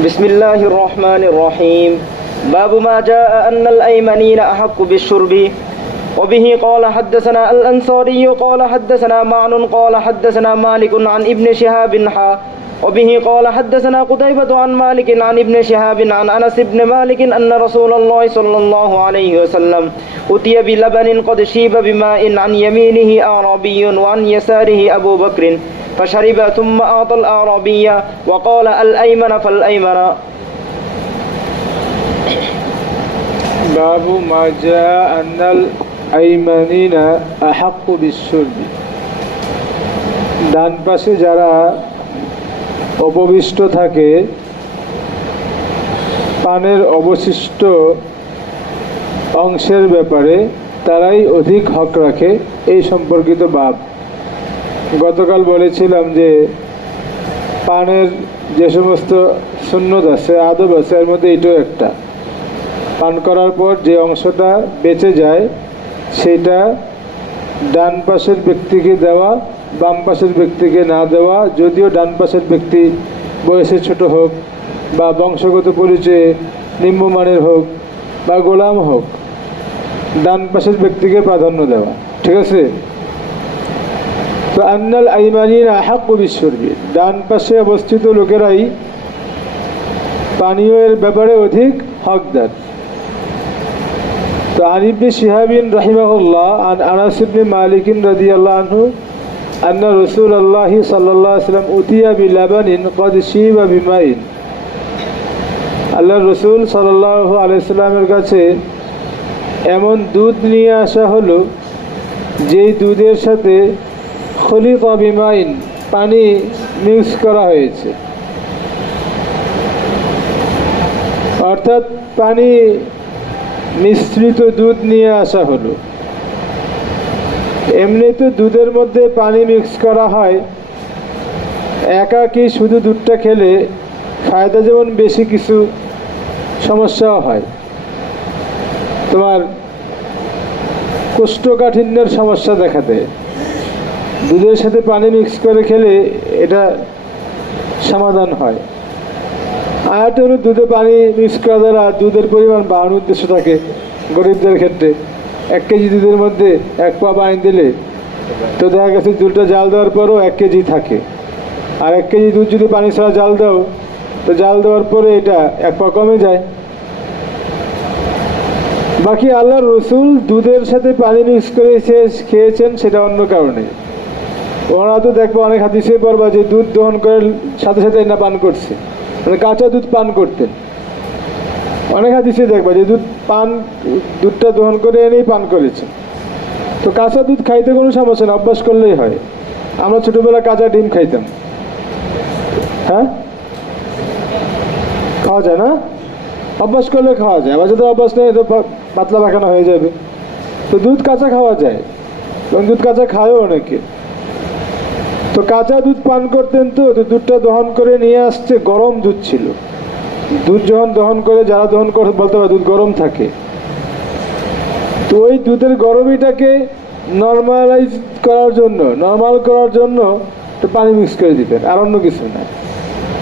بسم الله الرحمن الرحيم. باب ما جاء أن الأيمنين أحق بالشرب. وبه قال حدثنا الأنصاري قال حدثنا معن قال حدثنا مالك عن ابن شهاب وبه قال حدثنا قتيبة عن مالك عن ابن شهاب عن أنس بن مالك أن رسول الله صلى الله عليه وسلم أتي بلبن قد شيب بماء عن يمينه أعرابي وعن يساره أبو بكر فشرب ثم أعطى الأعرابي وقال الأيمن فالأيمن. باب ما جاء أن الأيمنين أحق بالشرب. ডান পাশে যারা অবশিষ্ট থাকে, পানের অবশিষ্ট অংশের ব্যাপারে তারাই অধিক হক রাখে, এই সম্পর্কিত বাব। গতকাল বলেছিলাম যে পানের যে সমস্ত সুন্নত আছে, আদব আছে, এর মধ্যে এটাও একটা। পান করার পর যে অংশটা বেঁচে যায় সেটা ডান পাশের ব্যক্তিকে দেওয়া, বাম পাশের ব্যক্তিকে না দেওয়া। যদিও ডান পাশের ব্যক্তি বয়সে ছোট হোক বা বংশগত পরিচয়ে নিম্নমানের হোক বা গোলাম হোক, ডান পাশের ব্যক্তিকে প্রাধান্য দেওয়া, ঠিক আছে? তো আন্নাল আইমানিনা আহাক্কু বিশ্বরবি, ডান পাশে অবস্থিত লোকেরাই পানীয়ের ব্যাপারে অধিক হকদার। তো আন ইবনে শিহাবিন রাহিমাহুল্লাহ আন আনাস ইবনে মালিকিন রাদিয়াল্লাহু আনহু আন্না রাসূলুল্লাহি সাল্লাল্লাহু আলাইহি ওয়াসাল্লাম উতিয়া বিলাবানিন ক্বাদ শিবা বিমাইন। আল্লাহর রাসূল সাল্লাল্লাহু আলাইহি ওয়াসাল্লামের কাছে এমন দুধ নিয়ে আসা হলো যেই দুধের সাথে খলিতা বিমাইন, পানি মিক্স করা হয়েছে, অর্থাৎ পানি মিশ্রিত দুধ নিয়ে আসা হলো। এমনিতে দুধের মধ্যে পানি মিক্স করা হয়, একাকি শুধু দুধটা খেলে ফায়দা যেমন বেশি, কিছু সমস্যাও হয়। তোমার কোষ্ঠকাঠিন্যের সমস্যা দেখা দেয়। দুধের সাথে পানি মিক্স করে খেলে এটা সমাধান হয়। আয়াতে হলো দুধে পানি মিক্স করা দ্বারা দুধের পরিমাণ বাড়ানোর উদ্দেশ্য থাকে। গরিবদের ক্ষেত্রে 1 কেজি দুধের মধ্যে 1 পা পানি দিলে তো দেখা গেছে দুধটা জাল দেওয়ার পরও 1 কেজি থাকে। আর 1 কেজি দুধ যদি পানি ছাড়া জাল দাও, তো জাল দেওয়ার পরে এটা 1 পা কমে যায়। বাকি আল্লাহর রসুল দুধের সাথে পানি মিক্স করে খেয়েছেন, সেটা অন্য কারণে। ওরা তো দেখবো অনেক হাদিসে পড়বা যে দুধ দহন করার সাথে সাথে না পান করছে, মানে কাঁচা দুধ পান করতেন। অনেক হাদিসে দেখবা যে দুধটা দহন করে এনেই পান করেছে। তো কাঁচা দুধ খাইতে কোনো সমস্যা না, অভ্যাস করলেই হয়। আমরা ছোটবেলা কাঁচা ডিম খাইতাম, হ্যাঁ, খাওয়া যায় না? অভ্যাস করলে খাওয়া যায়। আবার যদি অভ্যাস নেই তো পাতলা পাখানা হয়ে যাবে। তো দুধ কাঁচা খাওয়া যায় এবং দুধ কাঁচা খায়ও অনেকে। তো কাঁচা দুধ পান করতেন। তো দুধটা দহন করে নিয়ে আসছে, গরম দুধ ছিল। দুধ যখন দহন করে, যারা দহন করে বলতে পারে দুধ গরম থাকে। তো ওই দুধের গরমিটাকে নর্মাল করার জন্য একটু পানি মিক্স করে দিতেন, আর অন্য কিছু না।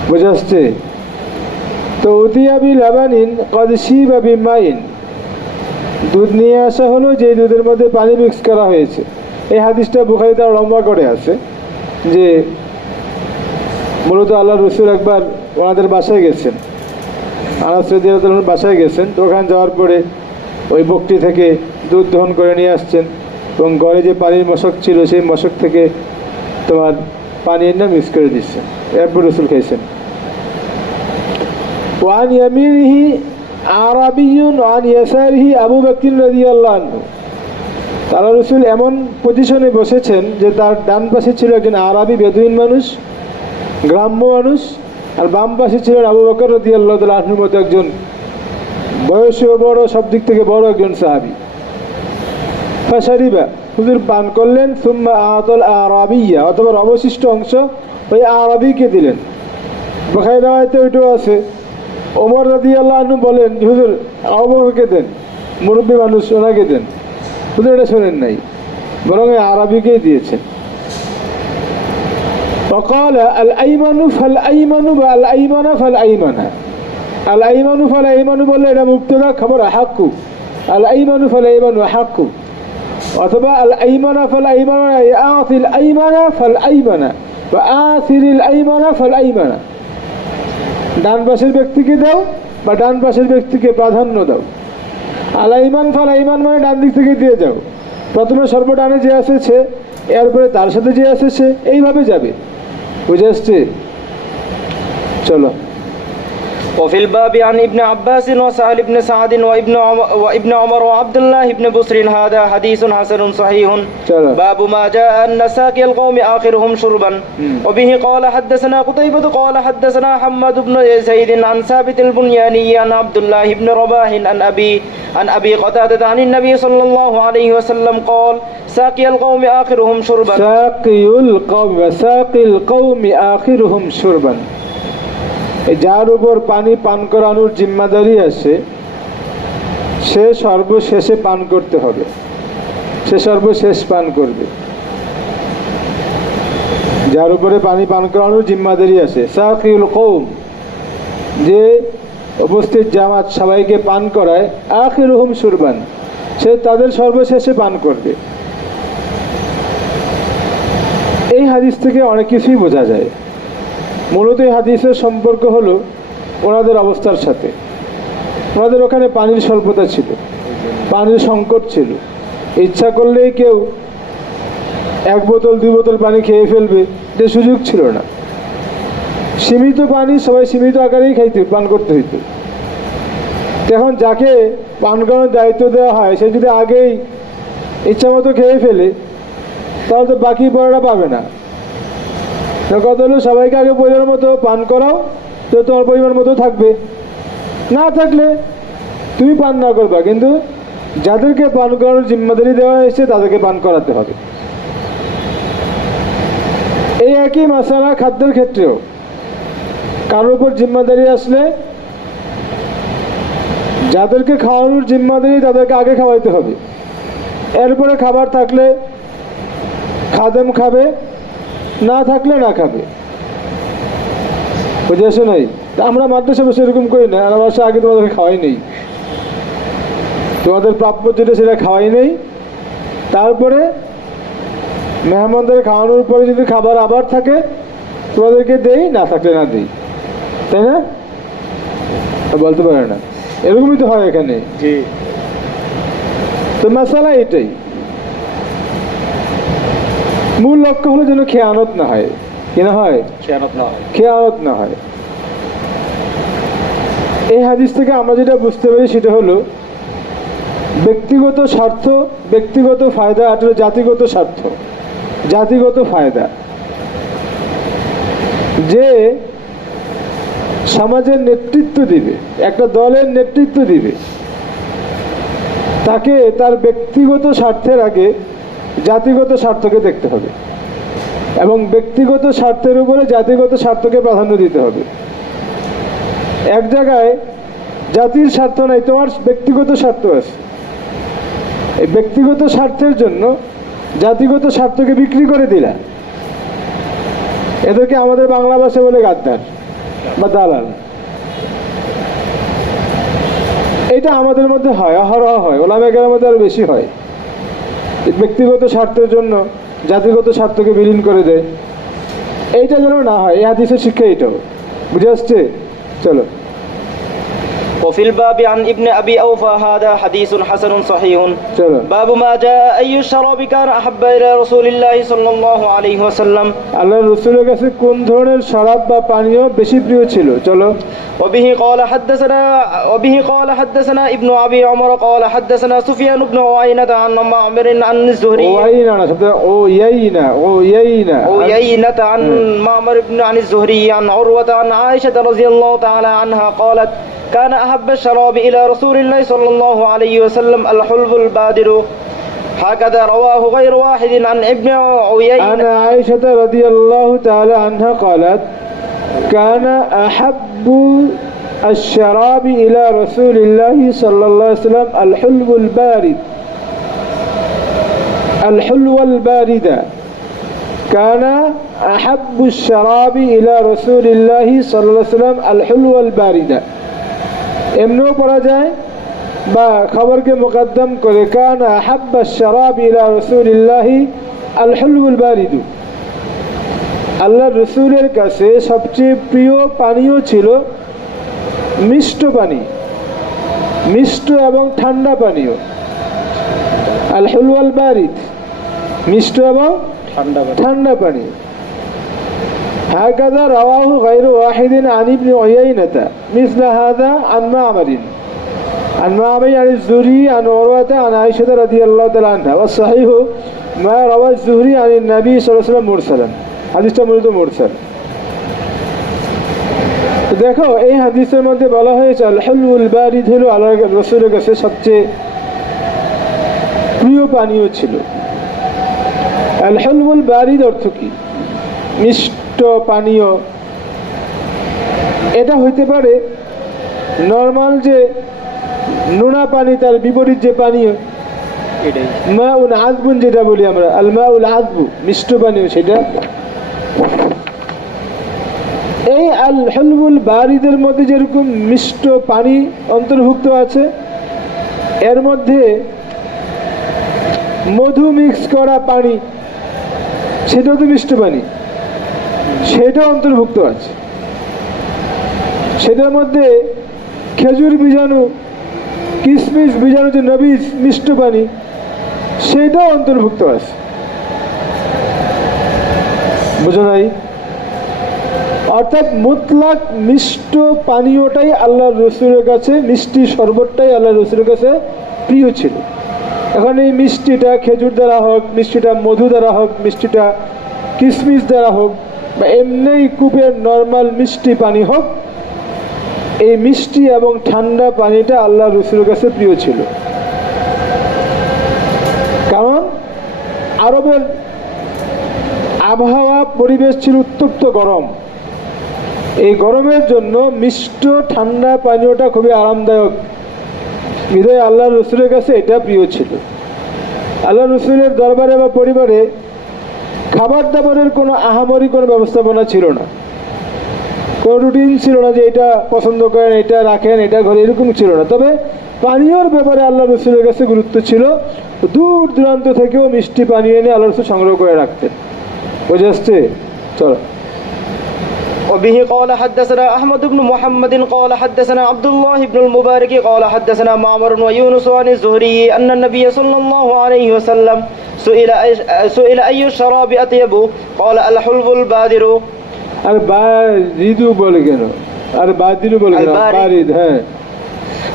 বুঝে আসছে? তো উতিয়া বিলাবানিন ক্বাদ শিবা বিমাইন, দুধ নিয়ে আসা হলো যে দুধের মধ্যে পানি মিক্স করা হয়েছে। এই হাদিসটা বুখারীতে লম্বা করে আছে যে মূলত আল্লাহ রসুল একবার ওনাদের বাসায় গেছেন, আনাস রাদিয়াল্লাহু আনহুর বাসায় গেছেন। তো ওখানে যাওয়ার পরে ওই বকটি থেকে দুধ দহন করে নিয়ে আসছেন এবং ঘরে যে পানির মশক ছিল সেই মশক থেকে তোমার পানি এনে মিক্স করে দিচ্ছেন। এরপর রসুল খেয়েছেন। ওয়ান ইয়ামিনিহি আরাবিয়ুন ওয়ান ইয়াসারিহি আবু বকর রাদিয়াল্লাহু আনহু। আল্লাহ রসুল এমন পজিশনে বসেছেন যে তার ডান পাশে ছিল একজন আরবি বেদুইন মানুষ, গ্রাম্য মানুষ, আর বাম পাশে ছিলেন আবু বকর রাদিয়াল্লাহু তাআলা আনহুর মতো একজন বয়সেও বড়, সব দিক থেকে বড় একজন সাহাবী। ফাশারিবা, হুজুর পান করলেন। সুম্মা আতাল আরাবিয়্যা, অথবা অবশিষ্ট অংশ ওই আরবিকে দিলেন। বুখারী রাওয়ায়াতে ওইটাও আছে। ওমর রাদিয়াল্লাহু আনহু বলেন, হুজুর আবু বকরকে দেন, মুরব্বী মানুষ, ওনাকে দেন। হুজুর এটা শোনেন নাই, বরং আরবিকেই দিয়েছেন। وقال الأيمن فالأيمن والأيمن فالأيمن আল আইমানু ফাল আইমানু বললে এটা মুবতাদা, খবর আহাক্কু। আল আইমানু ফাল আইমানু আহাক্কু, অথবা আল আইমানা ফাল আইমানা আতিল আইমানা ফাল আইমানা বা আতিরিল আইমানা ফাল আইমানা। ডান পাশের ব্যক্তিকে দাও বা ডান পাশের ব্যক্তিকে প্রাধান্য দাও। আল আইমান ফাল আইমান মানে ডান দিক থেকে দিয়ে যাও। প্রথমে সর্বডানে যে আছে সে, এরপরে তার সাথে যে আছে সে, এইভাবে যাবে। বুঝে আসছে? চলো। وفي الباب عن ابن عباس وسهل بن سعد وابن عمر وعبد الله بن بصر هذا حديث حسن صحيح. چلو. باب ما جاء أن ساقي القوم آخرهم شربا. وبه قال حدثنا قتيبة قال حدثنا حماد بن زيد عن ثابت البنياني عن عبد الله بن رباح عن أبي قتادة عن النبي صلى الله عليه وسلم قال ساقي القوم آخرهم شربا. ساقي القوم وساقي القوم آخرهم شربا, যার উপর পানি পান করানোর জিম্মাদারি আছে সে সর্বশেষে পান করতে হবে, সে সর্বশেষ পান করবে। যার উপরে পানি পান করানোর জিম্মাদারি আছে, সাকিউল কওম, যে উপস্থিত জামাত সবাইকে পান করায়, আখিরুহুম শুরবান, সে তাদের সর্বশেষে পান করবে। এই হাদিস থেকে অনেক কিছুই বোঝা যায়। মূলত এই হাদিসের সম্পর্ক হলো ওনাদের অবস্থার সাথে। ওনাদের ওখানে পানির স্বল্পতা ছিল, পানির সংকট ছিল। ইচ্ছা করলেই কেউ 1 বোতল 2 বোতল পানি খেয়ে ফেলবে, যে সুযোগ ছিল না। সীমিত পানি সবাই সীমিত আকারেই পান করতে হইত। এখন যাকে পান করানোর দায়িত্ব দেওয়া হয় সে যদি আগেই ইচ্ছা মতো খেয়ে ফেলে তাহলে তো বাকি পড়াটা পাবে না। কথা হলো সবাইকে আগে পরিমাণ মতো পান করাও, তো তোমার পরিমাণ মতো থাকবে। না থাকলে তুমি পান না করবা, কিন্তু যাদেরকে পান করানোর জিম্মাদারি দেওয়া হয়েছে তাদেরকে পান করাতে হবে। এই একই মাসালা খাদ্যের ক্ষেত্রেও, কারোর উপর জিম্মাদারি আসলে যাদেরকে খাওয়ানোর জিম্মাদারি তাদেরকে আগে খাওয়াইতে হবে। এরপরে খাবার থাকলে খাদেম খাবে, না থাকলে না খাবে। বুঝে আসে নাই? আমরা মাদ্রাসা বসে এরকম করি না, আর আমার আগে তোমাদেরকে খাওয়াই নেই, তোমাদের প্রাপ্য যেটা সেটা খাওয়াই নেই। তারপরে মেহমানদের খাওয়ানোর পরে যদি খাবার আবার থাকে তোমাদেরকে দেই, না থাকলে না দিই, তাই না? বলতে পারে না, এরকমই তো হয় এখানে। তো মাসালা এটাই, মূল লক্ষ্য হলো যেন খেয়ানত না হয়। কি না হয়? খেয়ানত না হয়। এই হাদিস থেকে আমরা যেটা বুঝতে পারি সেটা হলো ব্যক্তিগত স্বার্থ, ব্যক্তিগত ফায়দা, আর জাতিগত স্বার্থ, জাতিগত ফায়দা। যে সমাজের নেতৃত্ব দিবে, একটা দলের নেতৃত্ব দিবে, তাকে তার ব্যক্তিগত স্বার্থের আগে জাতিগত স্বার্থকে দেখতে হবে, এবং ব্যক্তিগত স্বার্থের উপরে জাতিগত স্বার্থকে প্রাধান্য দিতে হবে। এক জায়গায় জাতির স্বার্থ নাই, তোমার ব্যক্তিগত স্বার্থ আছে, এই ব্যক্তিগত স্বার্থের জন্য জাতিগত স্বার্থকে বিক্রি করে দিলা। এদেরকে আমাদের বাংলা ভাষায় বলে গাদ্দার বা দালাল। এটা আমাদের মধ্যে হয়, অহরহ হয়, ওলামায়ে মধ্যে আরো বেশি হয়। ব্যক্তিগত স্বার্থের জন্য জাতিগত স্বার্থকে বিলীন করে দেয়। এইটা যেন না হয়, এই হাদিসের শিক্ষা এটাও। বুঝে আসছে? চলো। وفي الباب عن ابن أبي أوفى هذا حديث حسن صحيح. চলো। باب ما جاء أي الشراب كان أحب إلى رسول الله صلى الله عليه وسلم. আল্লাহর রাসূলের কাছে কোন ধরনের শরাব বা পানীয় বেশি প্রিয় ছিল? চলো। وبه قال حدثنا ابن أبي عمر قال حدثنا سفيان بن عيينة عن معمر عن الزهري. ওয়াইনা না, শব্দ ও ইয়াইনা عن معمر بن عن الزهري عن عروة عن عائشة رضي الله تعالى عنها قالت كان أحب الشراب إلى رسول الله صلى الله عليه وسلم الحلب البادر. هكذا رواه غير واحد عن ابن عيينة. عن عائشة رضي الله تعالى عنها قالت كان أحب الشراب إلى رسول الله صلى الله عليه وسلم الحلو البارد، الحلو البارد. كان أحب الشراب إلى رسول الله صلى الله عليه وسلم الحلو البارد. এমনিও পড়া যায় বা খবরকে মোকদ্দম করে কান আহাব্বা শারাব ইলা রাসূলিল্লাহি আল হুলুল বারিদু, আল্লাহ রসুলের কাছে সবচেয়ে প্রিয় পানীয় ছিল মিষ্ট পানি, মিষ্ট এবং ঠান্ডা পানীয়। আল হুলুল বারিদ, মিষ্ট এবং ঠান্ডা পানি। هكذا رواه غير واحد عن ابن عيينة مثل هذا عن معمر عن الزهري عن عروة عن عائشة رضي الله تعالى عنها والصحيح ما روى الزهري عن النبي صلى الله عليه وسلم مرسلا। হাদিসটা মূলত মুরসাল। তো দেখো এই হাদিসের মধ্যে বলা হয়েছে আল হুলুল বারিদ হলো আল্লাহর রাসূলের কাছে সবচেয়ে প্রিয় পানীয় ছিল। আল হুলুল বারিদ অর্থ কি? মিষ্ট পানীয়। এটা হইতে পারে নর্মাল যে নোনা পানি, তার বিপরীত যে পানীয় মাউন আযবুন, যেটা বলি আমরা আল মাউল আযবু, মিষ্ট পানীয় সেটা। এই আল হুলুল বারিদের মধ্যে যেরকম মিষ্ট পানি অন্তর্ভুক্ত আছে, এর মধ্যে মধু মিক্স করা পানি, সেটাও তো মিষ্ট পানি, সেটা অন্তর্ভুক্ত আছে। সেটার মধ্যে খেজুর বীজাণু, কিশমিশ বীজাণু, যে নবীজ মিষ্ট পানি, সেটাও অন্তর্ভুক্ত আছে। বুঝো নাই? অর্থাৎ মুতলাক মিষ্ট পানীয়টাই আল্লাহর রসুলের কাছে, মিষ্টি শরবতটাই আল্লাহর রসুলের কাছে প্রিয় ছিল। এখন এই মিষ্টিটা খেজুর দ্বারা হোক, মিষ্টিটা মধু দ্বারা হোক, মিষ্টিটা কিশমিশ দ্বারা হোক, বা এমনি কূপের নর্মাল মিষ্টি পানি হোক, এই মিষ্টি এবং ঠান্ডা পানিটা আল্লাহর রসুলের কাছে প্রিয় ছিল। কারণ আরবের আবহাওয়া পরিবেশ ছিল উত্তপ্ত গরম, এই গরমের জন্য মিষ্ট ঠান্ডা পানীয়টা খুবই আরামদায়ক, বিধায় আল্লাহ রসুলের কাছে এটা প্রিয় ছিল। আল্লাহ রসুলের দরবারে বা পরিবারে খাবার দাবারের কোনো আহামরি কোনো ব্যবস্থাপনা ছিল না, কোনো রুটিন ছিল না যে এটা পছন্দ করেন, এটা রাখেন, এটা ঘরে, এরকম ছিল না। তবে পানীয়র ব্যাপারে আল্লাহ রসুলের কাছে গুরুত্ব ছিল। দূর দূরান্ত থেকেও মিষ্টি পানীয় এনে আল্লাহ রসুল সংগ্রহ করে রাখতেন। বুঝে আসছে? চলো। وبه قال حدثنا أحمد بن محمد قال حدثنا عبد الله بن المبارك قال حدثنا معمر ويونس عن الزهري أن النبي صلى الله عليه وسلم سئل أي الشراب أطيب قال الحلو البادر। আর বারিদু বলে কেন? আর বাদিরু বলে কেন? বারিদ, হ্যাঁ।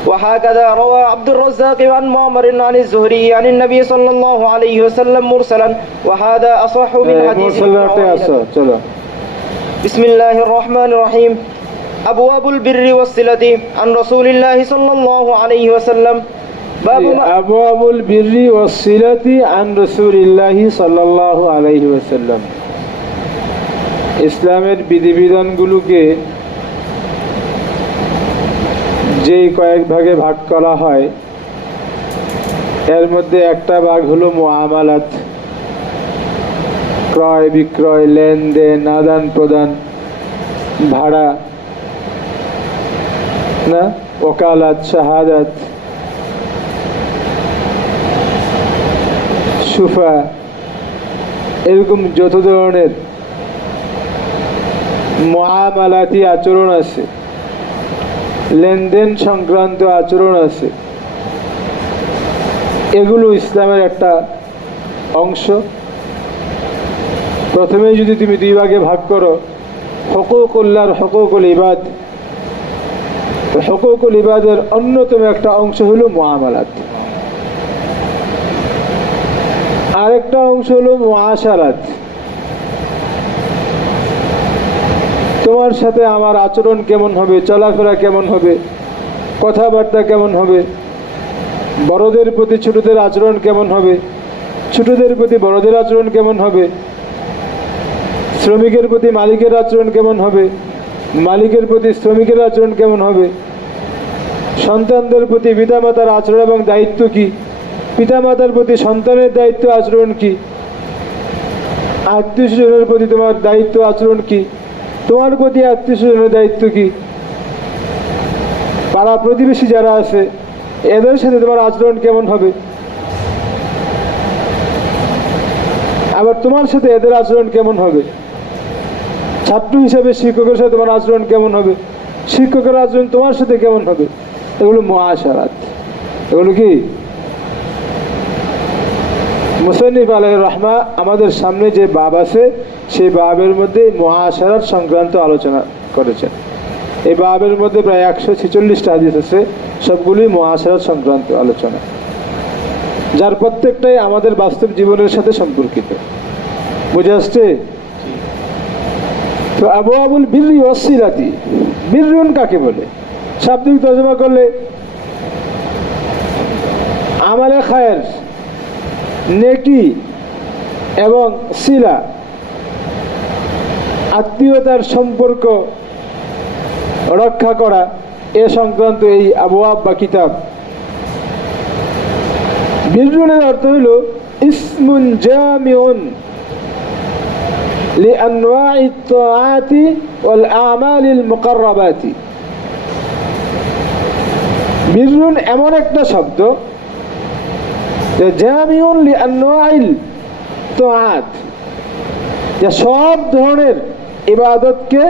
وهكذا روى عبد الرزاق عن معمر عن الزهري عن النبي صلى الله عليه وسلم مرسلا وهذا أصح من حديث চলো। بسم الله الرحمن الرحيم أبواب البر والصلة عن رسول الله صلى الله عليه وسلم আবওয়াবুল বিররি ওয়াসসিলাতি আন রাসূলিল্লাহি সাল্লাল্লাহু আলাইহি ওয়াসাল্লাম। ইসলামের বিধিবিধানগুলোকে যেই কয়েক ভাগে ভাগ করা হয়, এর মধ্যে একটা ভাগ হলো মুআমালাত, ক্রয় বিক্রয়, লেনদেন, আদান প্রদান, ভাড়া না, ওকালাত, শাহাদাত, সুফা, এরকম যত ধরনের মুআমালাতি আচরণ আছে, লেনদেন সংক্রান্ত আচরণ আছে, এগুলো ইসলামের একটা অংশ। প্রথমে যদি তুমি দুই ভাগে ভাগ করো, হুকুকুল্লাহর হুকুকুল ইবাদ, তো হুকুকুল ইবাদের অন্যতম একটা অংশ হলো মুআমালাত, আরেকটা অংশ হলো মুআশারাত। তোমার সাথে আমার আচরণ কেমন হবে, চলাফেরা কেমন হবে, কথাবার্তা কেমন হবে, বড়দের প্রতি ছোটদের আচরণ কেমন হবে, ছোটদের প্রতি বড়দের আচরণ কেমন হবে, শ্রমিকের প্রতি মালিকের আচরণ কেমন হবে, মালিকের প্রতি শ্রমিকের আচরণ কেমন হবে, সন্তানদের প্রতি পিতামাতার আচরণ এবং দায়িত্ব কি, পিতামাতার প্রতি সন্তানের দায়িত্ব আচরণ কি, আত্মীয় স্বজনের প্রতি তোমার দায়িত্ব আচরণ কি, তোমার প্রতি আত্মীয় স্বজনের দায়িত্ব কি, পাড়া প্রতিবেশী যারা আছে এদের সাথে তোমার আচরণ কেমন হবে, আবার তোমার সাথে এদের আচরণ কেমন হবে, ছাত্র হিসেবে শিক্ষকের সাথে তোমার আচরণ কেমন হবে, শিক্ষকের আচরণ তোমার সাথে কেমন হবে, এগুলো মুআশারাত। এগুলো কি মুসান্নিফ আলাইহির রাহমা আমাদের সামনে যে বাব আছে সেই বাবের মধ্যে মুআশারাত সংক্রান্ত আলোচনা করেছেন। এই বাবের মধ্যে প্রায় 146টা হাদিস আছে, সবগুলি মুআশারাত সংক্রান্ত আলোচনা, যার প্রত্যেকটাই আমাদের বাস্তব জীবনের সাথে সম্পর্কিত। বুঝে আসছে? তো আবওয়াবুল বিররি ওয়াসসিলাতি, বিররুন কাকে বলে? শাব্দিক তর্জমা করলে আমালে খায়ের, নেকি এবং সিলা, আত্মীয়তার সম্পর্ক রক্ষা করা, এ সংক্রান্ত এই আবওয়াব বা কিতাব। বিররুনের অর্থ হইল ইসমুন জামিউন লিআনওয়াইত তাআতি ওয়াল আমালিল মুকাররাবাতি। বিররুন এমন একটা শব্দ যে জামিউন লিআনওয়াইল তাআত, যা সব ধরনের ইবাদতকে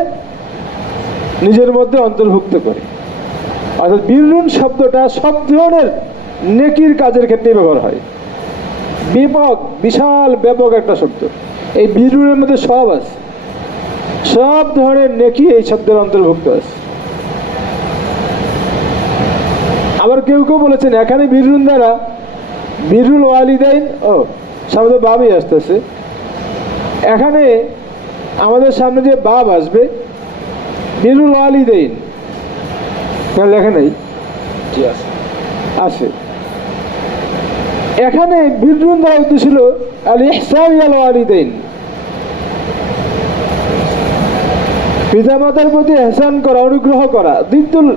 নিজের মধ্যে অন্তর্ভুক্ত করে। অর্থাৎ বিররুন শব্দটা সব ধরনের নেকির কাজের ক্ষেত্রে ব্যবহার হয়। ব্যাপক, বিশাল ব্যাপক একটা শব্দ। এই বিররুনের মধ্যে সব আছে, সব ধরনের নেকি এই শব্দের অন্তর্ভুক্ত আছে। আবার কেউ কেউ বলেছেন এখানে বিররুন দ্বারা বিররুল ওয়ালিদাইন, সামনে বাবই আসতেছে, এখানে আমাদের সামনে যে বাব আসবে বিররুল ওয়ালিদাইন লেখা নেই, আছে। এখানে বিররুন দ্বারা উদ্দেশ্য ছিল আল ইহসান ইলাল ওয়ালিদাইন, পিতামাতার প্রতি ইহসান করা, অনুগ্রহ করা। দিদ্দুল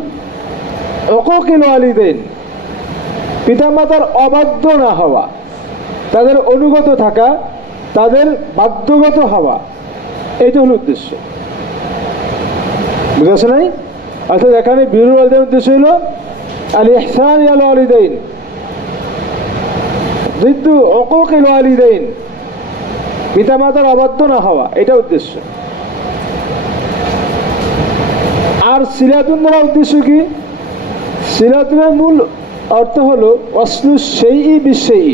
উকুকিল ওয়ালিদাইন, পিতামাতার অবাধ্য না হওয়া, তাদের অনুগত থাকা, তাদের বাধ্যগত হওয়া, এইটা হলো উদ্দেশ্য। বুঝেছে নাই? অর্থাৎ এখানে বিররুল ওয়ালিদাইন উদ্দেশ্য হলো আল ইহসান ইলাল ওয়ালিদাইন, দিদ্দু উকুকিল ওয়ালিদাইন, পিতামাতার অবাধ্য না হওয়া, এটা উদ্দেশ্য। আর সিলাতুন দ্বারা উদ্দেশ্য কি? সিলাতুনের মূল অর্থ হলো অসলু সেইই বিশেই,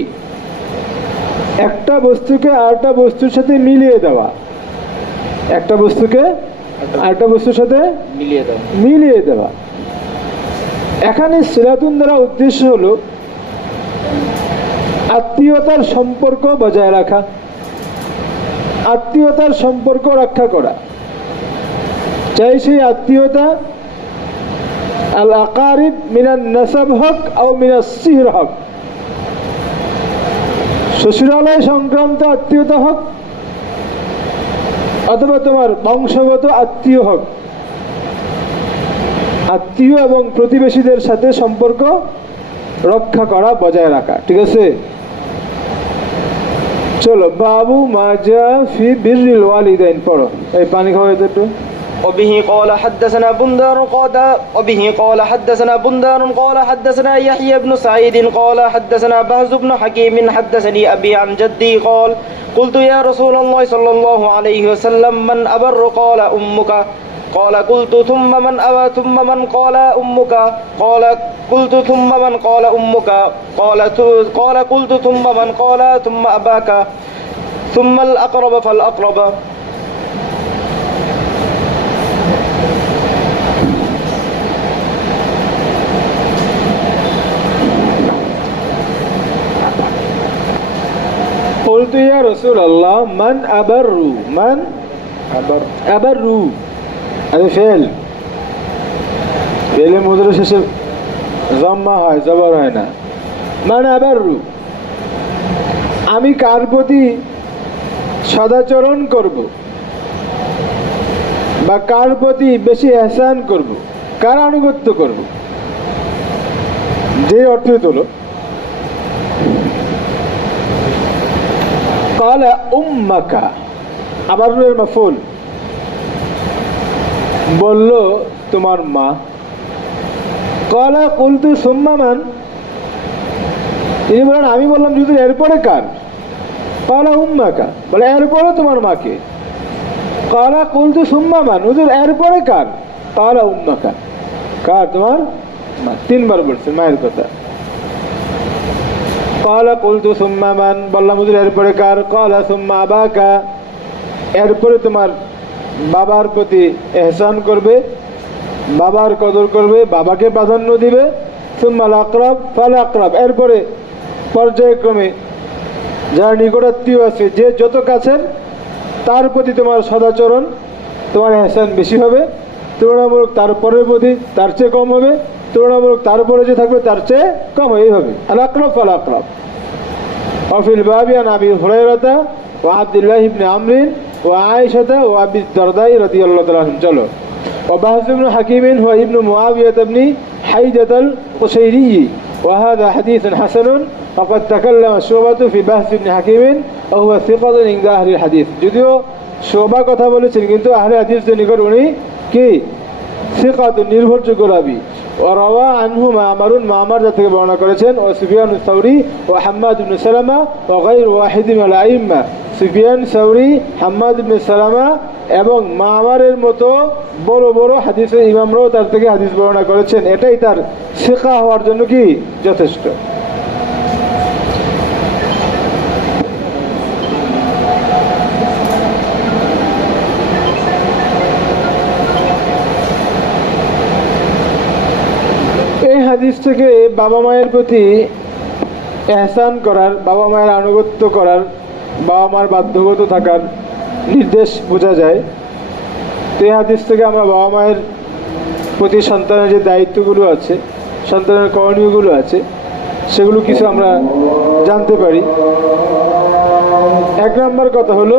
একটা বস্তুকে আরেকটা বস্তুর সাথে মিলিয়ে দেওয়া, একটা বস্তুকে আরেকটা বস্তুর সাথে মিলিয়ে দেওয়া। এখানে সিলাতুন দ্বারা উদ্দেশ্য হলো আত্মীয়তার সম্পর্ক বজায় রাখা, আত্মীয়তার সম্পর্ক রক্ষা করা, চাই সেই আত্মীয়তা আল আকারিব মিনান নাসাব হক আও মিনাস সিহর হক, শ্বশুরালয় সংক্রান্ত আত্মীয়তা হোক অথবা তোমার বংশগত আত্মীয় হোক। আত্মীয় এবং প্রতিবেশীদের সাথে সম্পর্ক রক্ষা করা, বজায় রাখা। ঠিক আছে, চলো বাবু মাজা ফি বিররিল ওয়ালিদাইন পড়ো। এই পানি খাওয়া একটু। وبه قال حدثنا بندار قال حدثنا يحيى بن سعيد قال حدثنا بهز بن حكيم حدثني أبي عن جدي قال قلت يا رسول الله صلى الله عليه وسلم من أبر؟ قال أمك. قال قلت ثم من أبى؟ ثم من؟ قال أمك. قال قلت ثم من؟ قال أمك. قال قلت ثم من؟ قال ثم أباك ثم الأقرب فالأقرب. قلت يا رسول الله من أبر؟ من أبر هذا فعل মুদ্রা শেষে জম্মা হয়, জবর হয় না। মান আবারু, আমি কার প্রতি সদাচরণ করব বা কার প্রতি বেশি ইহসান করব, কার আনুগত্য করব, যে অর্থে হলো قال أمك, আবার মাফুল, বলল তোমার মা। ক্বালা কুলতু সুম্মা মান, তিনি বলেন আমি বললাম হুজুর এরপরে কার? ক্বালা উম্মাকা, বলে এরপরে তোমার মাকে। ক্বালা কুলতু সুম্মা মান, হুজুর এরপরে কার? ক্বালা উম্মাকা, কার? তোমার মা। তিনবার বলছে মায়ের কথা। ক্বালা কুলতু সুম্মা মান, বললাম হুজুর এরপরে কার? ক্বালা সুম্মা আবাকা, এরপরে তোমার বাবার প্রতি ইহসান করবে, বাবার কদর করবে, বাবাকে প্রাধান্য দিবে। সুম্মাল আকরাব ফাল আকরাব, এরপরে পর্যায়ক্রমে যারা নিকটাত্মীয় আছে, যে যত কাছের তার প্রতি তোমার সদাচরণ, তোমার ইহসান বেশি হবে। তুলনামূলক তার পরের প্রতি তার চেয়ে কম হবে, তুলনামূলক তার উপরে যে থাকবে তার চেয়ে কম হবে, এইভাবে আল আকরাব ফাল আকরাব। অফিল বাবি আন আবি হুরায়রাতা ওয়া আব্দুল্লাহ ইবনে আমরিন ওয়া আয়েশাতা ওয়া আবি দারদাই রাদিয়াল্লাহু তাআলা আনহুম। চলো। وبهز بن حكيم هو ابن معاوية بن حيدة القشيري وهذا حديث حسن وقد تكلم شعبة في بهز بن حكيم وهو ثقة عند أهل الحديث। যদিও শোবা কথা বলেছেন কিন্তু আহলে হাদিসদের নিকট উনি কি সিকাত, নির্ভরযোগ্য রাবী। ওয়ারাওয়া আনহু মা'মারুন, মা'মার যা থেকে বর্ণনা করেছেন, ও সুফিয়ান সাউরি ও হাম্মাদ ইবনে সালামা ও গায়রু ওয়াহিদ মিনাল আইম্মা, সুফিয়ান সাউরি, হাম্মাদ ইবনে সালামা এবং মা'মারের মতো বড় বড় হাদিসের ইমামরাও তার থেকে হাদিস বর্ণনা করেছেন। এটাই তার সিকা হওয়ার জন্য কি যথেষ্ট। এই হাদিস থেকে বাবা মায়ের প্রতি ইহসান করার, বাবা মায়ের আনুগত্য করার, বাবা মার বাধ্যগত থাকার নির্দেশ বোঝা যায়। তো এই হাদিস থেকে আমরা বাবা মায়ের প্রতি সন্তানের যে দায়িত্বগুলো আছে, সন্তানের করণীয়গুলো আছে, সেগুলো কিছু আমরা জানতে পারি। এক নম্বর কথা হলো,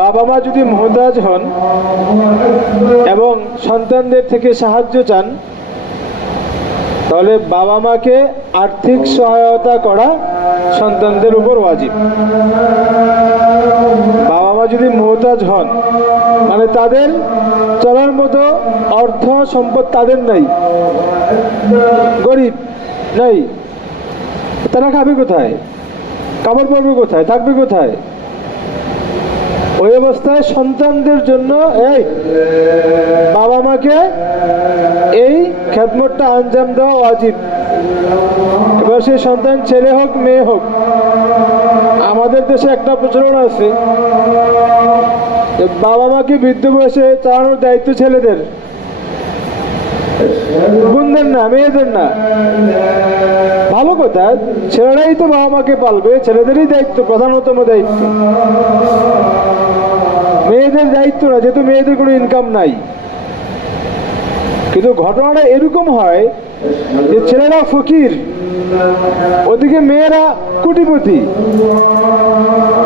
বাবা মা যদি মুহতাজ হন এবং সন্তানদের থেকে সাহায্য চান, তাহলে বাবা মাকে আর্থিক সহায়তা করা সন্তানদের উপর ওয়াজিব। বাবা মা যদি মুহতাজ হন, মানে তাদের চলার মতো অর্থ সম্পদ তাদের নাই, গরিব নাই, তারা খাবে কোথায়? কাপড় পরবে কোথায়? থাকবে কোথায়? ওই অবস্থায় সন্তানদের জন্য এই বাবা মাকে এই খেদমতটা আঞ্জাম দেওয়া ওয়াজিব। এবার সেই সন্তান ছেলে হোক মেয়ে হোক, আমাদের দেশে একটা প্রচলন আছে, বাবা মাকে বৃদ্ধ বয়সে চালানোর দায়িত্ব ছেলেদের, বোনদের না, মেয়েদের না। ভালো কথা, ছেলেরাই তো বাবা মাকে পালবে, ছেলেদেরই দায়িত্ব, প্রধানতম দায়িত্ব, মেয়েদের দায়িত্ব না, যেহেতু মেয়েদের কোনো ইনকাম নাই। কিন্তু ঘটনাটা এরকম হয় যে ছেলেরা ফকির, ওদিকে মেয়েরা কোটিপতি,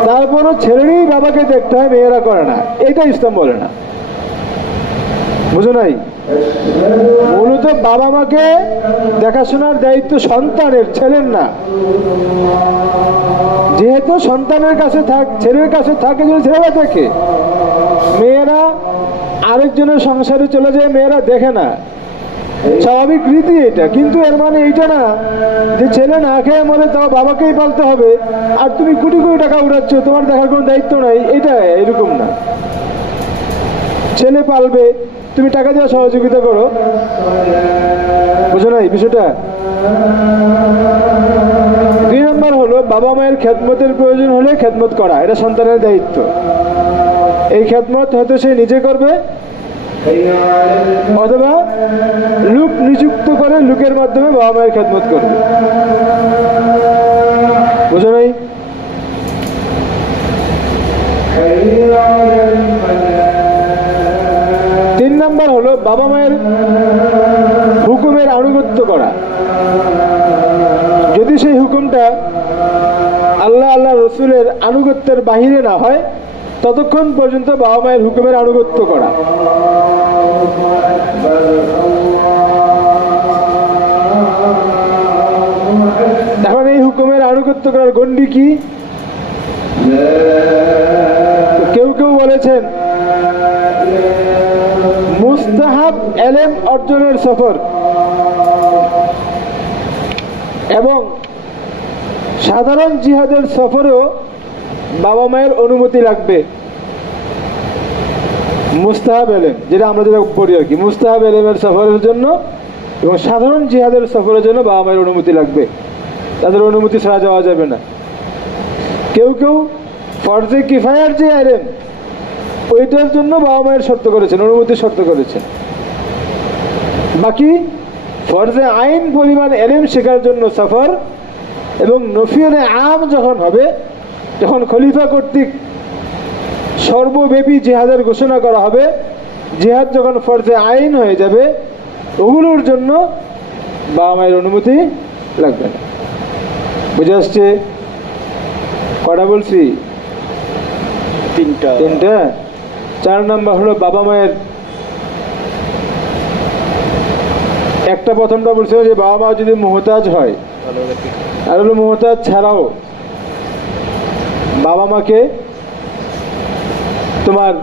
তারপরও ছেলেরই বাবাকে দেখতে হয়, মেয়েরা করে না। এইটা ইসলাম বলে না, বুঝো নাই? মূলত বাবা মাকে দেখাশোনার দায়িত্ব সন্তানের, ছেলের না। যেহেতু সন্তানের কাছে ছেলের কাছে থাকে, যদি ছেলেরা দেখে, মেয়েরা আরেকজনের সংসারে চলে যায়, মেয়েরা দেখে না, স্বাভাবিক রীতি এটা। কিন্তু এর মানে এইটা না যে ছেলে না খেয়ে মরে তাও বাবাকেই পালতে হবে, আর তুমি কোটি কোটি টাকা উড়াচ্ছ, তোমার দেখার কোনো দায়িত্ব নাই, এটা এরকম না। ছেলে পালবে, তুমি টাকা দিয়ে সহযোগিতা করো, বুঝো নাই বিষয়টা? দুই নম্বর হলো, বাবা মায়ের খেদমতের প্রয়োজন হলে খেদমত করা, এটা সন্তানের দায়িত্ব। এই খেদমত হয়তো সে নিজে করবে অথবা লোক নিযুক্ত করে, লোকের মাধ্যমে বাবা মায়ের খেদমত করবে, বুঝো নাই? তিন নম্বর হলো, বাবা মায়ের হুকুমের আনুগত্য করা। যদি সেই হুকুমটা আল্লাহ আল্লাহ রসুলের আনুগত্যের বাহিরে না হয়, ততক্ষণ পর্যন্ত বাবা মায়ের হুকুমের আনুগত্য করা। এখন এই হুকুমের আনুগত্য করার গণ্ডি কি? কেউ কেউ বলেছেন মুস্তাহাব এলেম অর্জনের সফর এবং সাধারণ জিহাদের সফরেও বাবা মায়ের অনুমতি লাগবে। মুস্তাহাব এলেম, যেটা আমরা যেটা পড়ি আর কি, মুস্তাহাব এলেমের সফরের জন্য এবং সাধারণ জিহাদের সফরের জন্য বাবা মায়ের অনুমতি লাগবে। তাদের অনুমতি ছাড়া যাওয়া যাবে না। কেউ কেউ ফরজে কিফায়ার যে এলেম, ওইটার জন্য বাবা মায়ের শর্ত করেছেন, অনুমতির শর্ত করেছেন। বাকি ফরজে আইন পরিমাণ এলেম শেখার জন্য সফর এবং নফিলে আম যখন হবে, যখন খলিফা কর্তৃক সর্বব্যাপী জিহাদের ঘোষণা করা হবে, জিহাদ যখন ফরজে আইন হয়ে যাবে, ওগুলোর জন্য বাবা মায়ের অনুমতি লাগবে না। বুঝে আসছে? কটা বলছি? তিনটা। 4 নম্বর হলো বাবা মায়ের, একটা প্রথমটা বলছিল যে বাবা মা যদি মুহতাজ হয়, আর হলো মুহতাজ ছাড়াও বাবা মাকে তোমার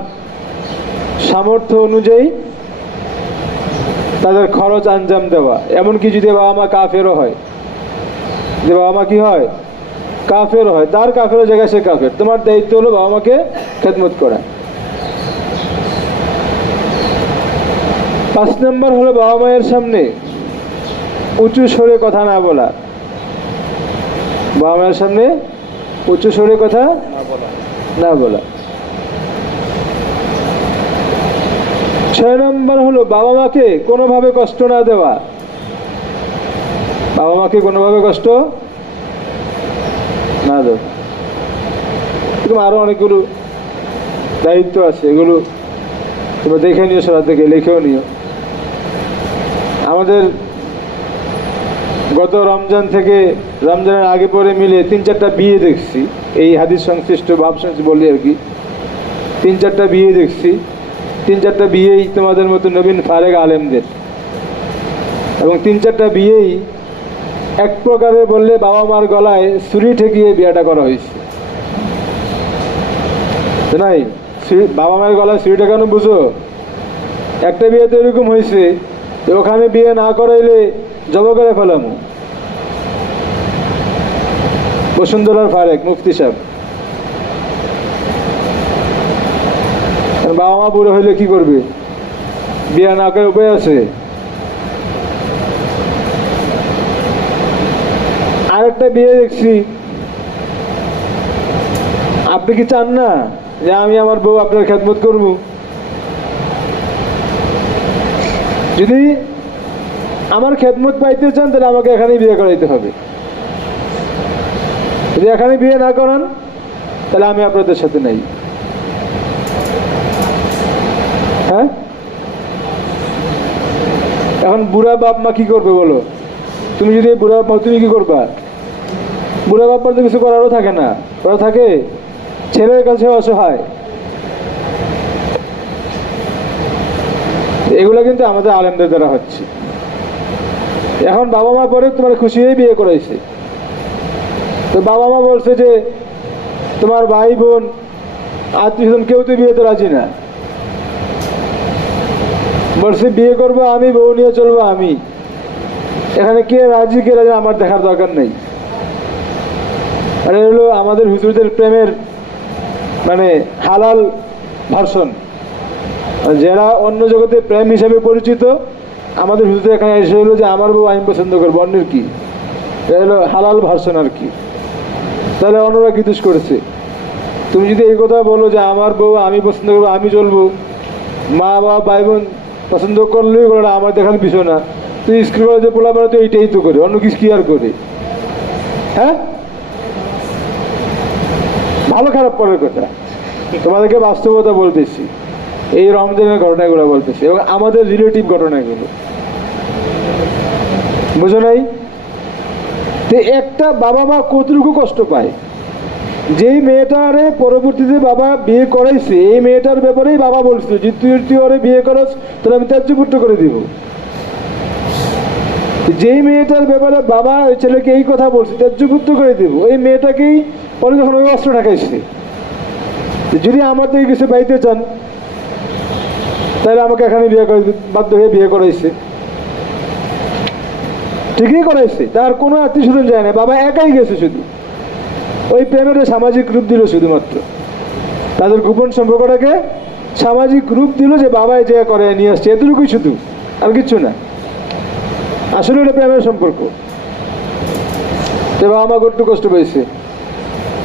সামর্থ্য অনুযায়ী তাদের খরচ আঞ্জাম দেওয়া। এমনকি যদি বাবা মা কাফেরও হয়, যে বাবা মা কি হয়, কাফের হয়, তার কাফের জায়গায় সে কাফের, তোমার দায়িত্ব হলো বাবা মাকে খেদমত করা। 5 নম্বর হলো বাবা মায়ের সামনে উঁচু স্বরে কথা না বলা। বাবা মায়ের সামনে উঁচু স্বরে কথা না বলা। 6 নম্বর হলো বাবা মাকে কোনোভাবে কষ্ট না দেওয়া। বাবা মাকে কোনোভাবে কষ্ট না দেওয়া। এরকম আরো অনেকগুলো দায়িত্ব আছে, এগুলো তোমরা দেখে নিও, সবার থেকে লিখেও নিও। আমাদের গত রমজান থেকে রমজানের আগে পরে মিলে 3-4টা বিয়ে দেখছি, এই হাদিস সংশ্লিষ্ট ভাব সংশ্লিষ্ট বলি আর কি। 3-4টা বিয়ে দেখছি। 3-4টা বিয়েই তোমাদের মতো নবীন ফারেক আলেমদের, এবং 3-4টা বিয়েই এক প্রকারে বললে বাবা মার গলায় ছুরি ঠেকিয়ে বিয়েটা করা হয়েছে। নাই, বাবা মায়ের গলায় ছুরি ঠেকানো বুঝো? একটা বিয়েতে এরকম হয়েছে, ওখানে বিয়ে না করাইলে জব করে ফেলাম। বসুন্ধরার ফারেক মুফতি সাহেব, বাবা মা বুড়ো হইলে কি করবে? বিয়ে না করে উপায় আছে? আরেকটা বিয়ে দেখছি, আপনি কি চান না যে আমি আমার বউ আপনার খেদমত করব? যদি আমার খেদমত পাইতে চান তাহলে আমাকে এখানেই বিয়ে করাইতে হবে। যদি এখানে বিয়ে না করান তাহলে আমি আপনাদের সাথে নাই। হ্যাঁ, এখন বুড়া বাপ মা কি করবে বলো? তুমি যদি বুড়া বাপ মা, তুমি কি করবা? বুড়া বাপ মার তো কিছু করারও থাকে না, ওরা থাকে ছেলের কাছে অসহায়। এগুলো কিন্তু আমাদের আলেমদের দ্বারা হচ্ছে। এখন বাবা মা পরে তোমার খুশি হয়ে বিয়ে করাইছে, তো বাবা মা বলছে যে তোমার ভাই বোন আত্মীয় স্বজন কেউ তো বিয়েতে রাজি না, বলছে বিয়ে করবো আমি, বউ নিয়ে চলবো আমি। এখানে কে রাজি কে রাজি আমার দেখার দরকার নেই। আর হলো আমাদের হুজুরদের প্রেমের মানে হালাল ভার্সন। যারা অন্য জগতে প্রেম হিসাবে পরিচিত, আমাদের হুজুরদের এখানে এসে হলো যে আমার বউ আমি পছন্দ করবো, অন্যের কি, এটা হলো হালাল ভার্সন আর কি। তাহলে অন্যরা কি দোষ করেছে? তুমি যদি এই কথা বলো যে আমার বউ আমি পছন্দ করবো, আমি চলবো, মা বাবা ভাই বোন পছন্দ করলেই বলো না, আমার দেখার বিষয় না। তুই স্কুল কলেজে পোলা বেড়া তো এইটাই তো করে, অন্য কিছু কি আর করে? হ্যাঁ, ভালো খারাপ পরের কথা, তোমাদেরকে বাস্তবতা বলতেছি, এই রমজানের ঘটনাগুলো বলতেছি এবং আমাদের রিলেটিভ ঘটনাগুলো, বুঝো নাই? তো একটা বাবা মা কতটুকু কষ্ট পায়, যেই মেয়েটারে পরবর্তীতে বাবা বিয়ে করাইছে, এই মেয়েটার ব্যাপারেই বাবা বলছিল যে তুই ওরে বিয়ে করস তাহলে আমি ত্যায্যপুত্র করে দিব। যেই মেয়েটার ব্যাপারে বাবা ওই ছেলেকে এই কথা বলছে ত্যায্যপুত্র করে দিব, ওই মেয়েটাকেই পরে যখন ওই অস্ত্র ঢাকাইছে। যদি আমার থেকে কিছু পাইতে চান তাহলে আমাকে এখানে বিয়ে করে বাধ্য হয়ে বিয়ে করাইছে, ঠিকই করাইছে, তার কোনো আত্মীয় স্বজন যায় না, বাবা একাই গেছে, শুধু ওই প্রেমের সামাজিক রূপ দিল, শুধুমাত্র তাদের গোপন সম্পর্কটাকে সামাজিক রূপ দিল, যে বাবাই যে করে নিয়ে আসছে, এতটুকুই শুধু, আর কিচ্ছু না। আসলে এটা প্রেমের সম্পর্ক। যে বাবা মা একটু কষ্ট পেয়েছে,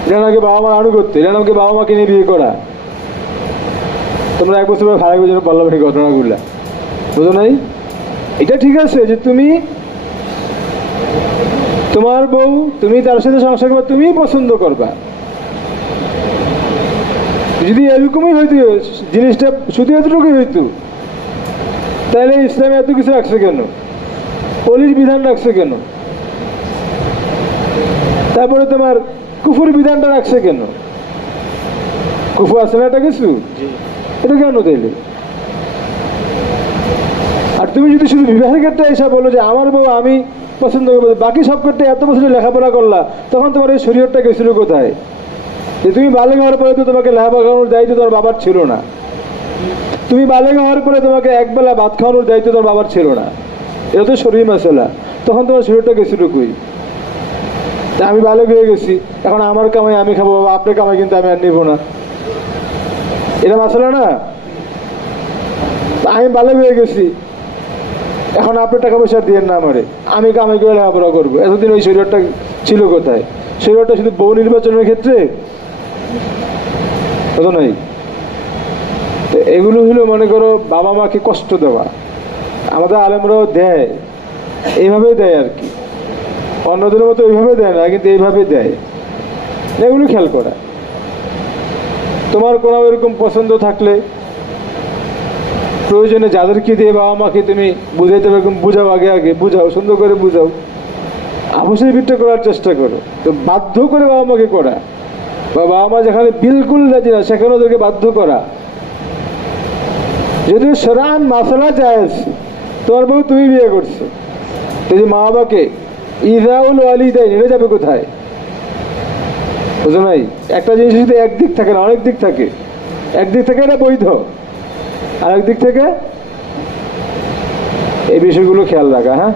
এটা নাকি বাবা মা আনু করতে, এটা নাকি বাবা মাকে নিয়ে বিয়ে করা। তোমরা এক বছর ভাড়া বুঝে বললাম এই ঘটনাগুলা, বুঝো নাই? এটা ঠিক আছে যে তুমি তোমার বউ, তুমি তার সাথে সংসার করবা, তুমি পছন্দ করবা। যদি এরকমই হইতো, জিনিসটা শুধু এতটুকুই হইতো, তাহলে ইসলামে এত কিছু রাখছে কেন? অলির বিধান রাখছে কেন? তারপরে তোমার কুফুর বিধানটা রাখছে কেন? কুফু আছে না এটা কিছু, এটা কেন দিলে? আর তুমি যদি শুধু বিবাহের ক্ষেত্রে এসে বলো যে আমার বউ আমি পছন্দ করবো, বাকি সব ক্ষেত্রে এত বছর লেখাপড়া করলা, তখন তোমার এই শরীরটা গেছিল কোথায়? যে তুমি বালেগ হওয়ার পরে তো তোমাকে লেখাপড়া খাওয়ানোর দায়িত্ব তোমার বাবার ছিল না। তুমি বালেগ হওয়ার পরে তোমাকে একবেলা ভাত খাওয়ানোর দায়িত্ব তোমার বাবার ছিল না। এটা তো শরীর মাসালা, তখন তোমার শরীরটা গেছিল কই? তা আমি বালেগ হয়ে গেছি, এখন আমার কামাই আমি খাবো, বাবা আপনার কামাই কিন্তু আমি আর নিবো না, এটা মাসালা না? আমি বালেগ হয়ে গেছি, এখন আপনার টাকা পয়সা দিয়ে না আমারে, আমি কামাই করে লেখাপড়া করবো। এতদিন ওই শরীরটা ছিল কোথায়? শরীরটা শুধু বউ নির্বাচনের ক্ষেত্রে কত নাই। তো এগুলো হলো মনে করো বাবা মাকে কষ্ট দেওয়া। আমাদের আলেমরাও দেয়, এইভাবেই দেয় আর কি, অন্যদের মতো এইভাবে দেয় না, কিন্তু এইভাবে দেয়। এগুলো খেয়াল করা। তোমার কোনো এরকম পছন্দ থাকলে প্রয়োজনে যাদেরকে দিয়ে বাবা মাকে তুমি বুঝাইতে এরকম বুঝাও, আগে আগে বুঝাও, সুন্দর করে বুঝাও, আপসের ভিতরে করার চেষ্টা করো। তো বাধ্য করে বাবা মাকে করা, বা বাবা মা যেখানে বিলকুল রাজি না সেখানে ওদেরকে বাধ্য করা। যদি সরান মাসালা জায়েজ, তোমার বউ তুমি বিয়ে করছো, এই যে মা বাবাকে ইদাউল ওয়ালিদাইন এটা যাবে কোথায়? বুঝো নাই? একটা জিনিস যদি একদিক থাকে না, অনেক দিক থাকে। একদিক থেকে এটা বৈধ, আর একদিক থেকে এই বিষয়গুলো খেয়াল রাখা। হ্যাঁ।